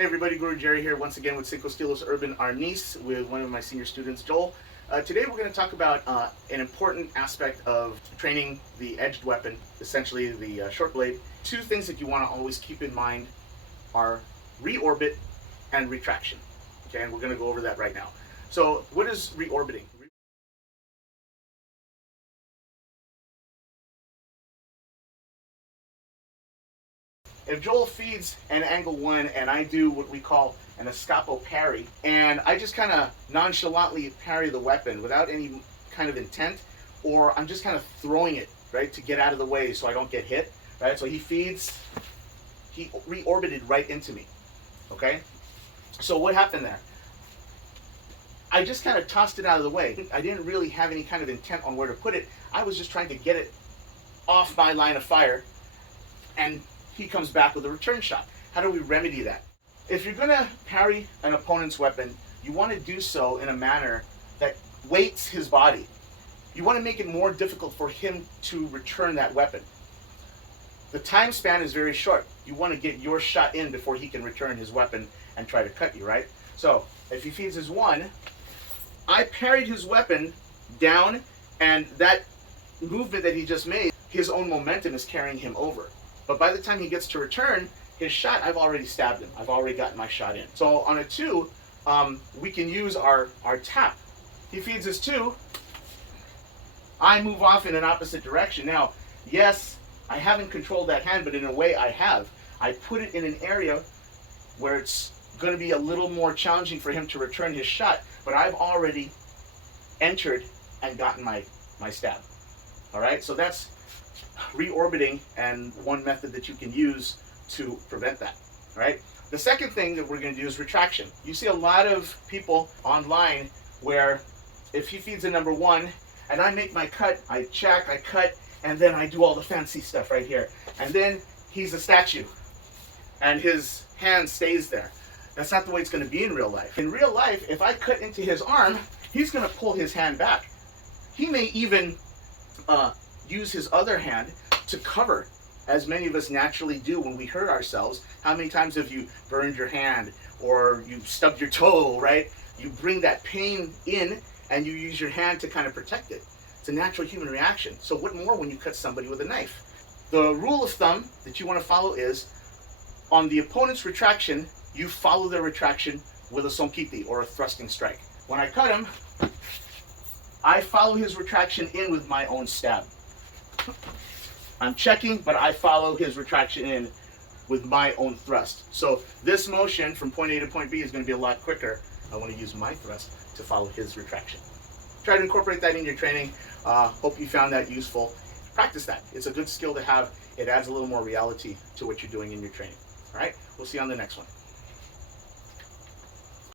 Hey everybody, Guru Jerry here once again with Cinco Estilos Urban Arnis with one of my senior students, Joel. Today we're going to talk about an important aspect of training the edged weapon, essentially the short blade. Two things that you want to always keep in mind are reorbit and retraction. Okay, and we're going to go over that right now. So what is reorbiting? If Joel feeds an angle one and I do what we call an escapo parry, and I just kind of nonchalantly parry the weapon without any kind of intent, or I'm just kind of throwing it, right, to get out of the way so I don't get hit, right? So he feeds, he reorbited right into me, okay? So what happened there? I just kind of tossed it out of the way. I didn't really have any kind of intent on where to put it. I was just trying to get it off my line of fire, and he comes back with a return shot. How do we remedy that? If you're gonna parry an opponent's weapon, you wanna do so in a manner that weights his body. You wanna make it more difficult for him to return that weapon. The time span is very short. You wanna get your shot in before he can return his weapon and try to cut you, right? So, if he feeds his one, I parried his weapon down, and that movement that he just made, his own momentum is carrying him over. But by the time he gets to return his shot, I've already stabbed him. I've already gotten my shot in. So on a two, we can use our tap. He feeds his two. I move off in an opposite direction. Now, yes, I haven't controlled that hand, but in a way I have. I put it in an area where it's going to be a little more challenging for him to return his shot, but I've already entered and gotten my stab. All right, so that's reorbiting, and one method that you can use to prevent that. All right. The second thing that we're going to do is retraction. You see a lot of people online where if he feeds a number one and I make my cut, I check, I cut, and then I do all the fancy stuff right here. And then he's a statue and his hand stays there. That's not the way it's going to be in real life. In real life, if I cut into his arm, he's going to pull his hand back. He may even use his other hand to cover, as many of us naturally do when we hurt ourselves. How many times have you burned your hand or you stubbed your toe, right? You bring that pain in and you use your hand to kind of protect it. It's a natural human reaction. So what more when you cut somebody with a knife? The rule of thumb that you want to follow is, on the opponent's retraction, you follow their retraction with a sonkiti, or a thrusting strike. When I cut him, I follow his retraction in with my own stab. I'm checking, but I follow his retraction in with my own thrust. So this motion from point A to point B is going to be a lot quicker. I want to use my thrust to follow his retraction. Try to incorporate that in your training. Hope you found that useful. Practice that. It's a good skill to have. It adds a little more reality to what you're doing in your training. All right, we'll see you on the next one.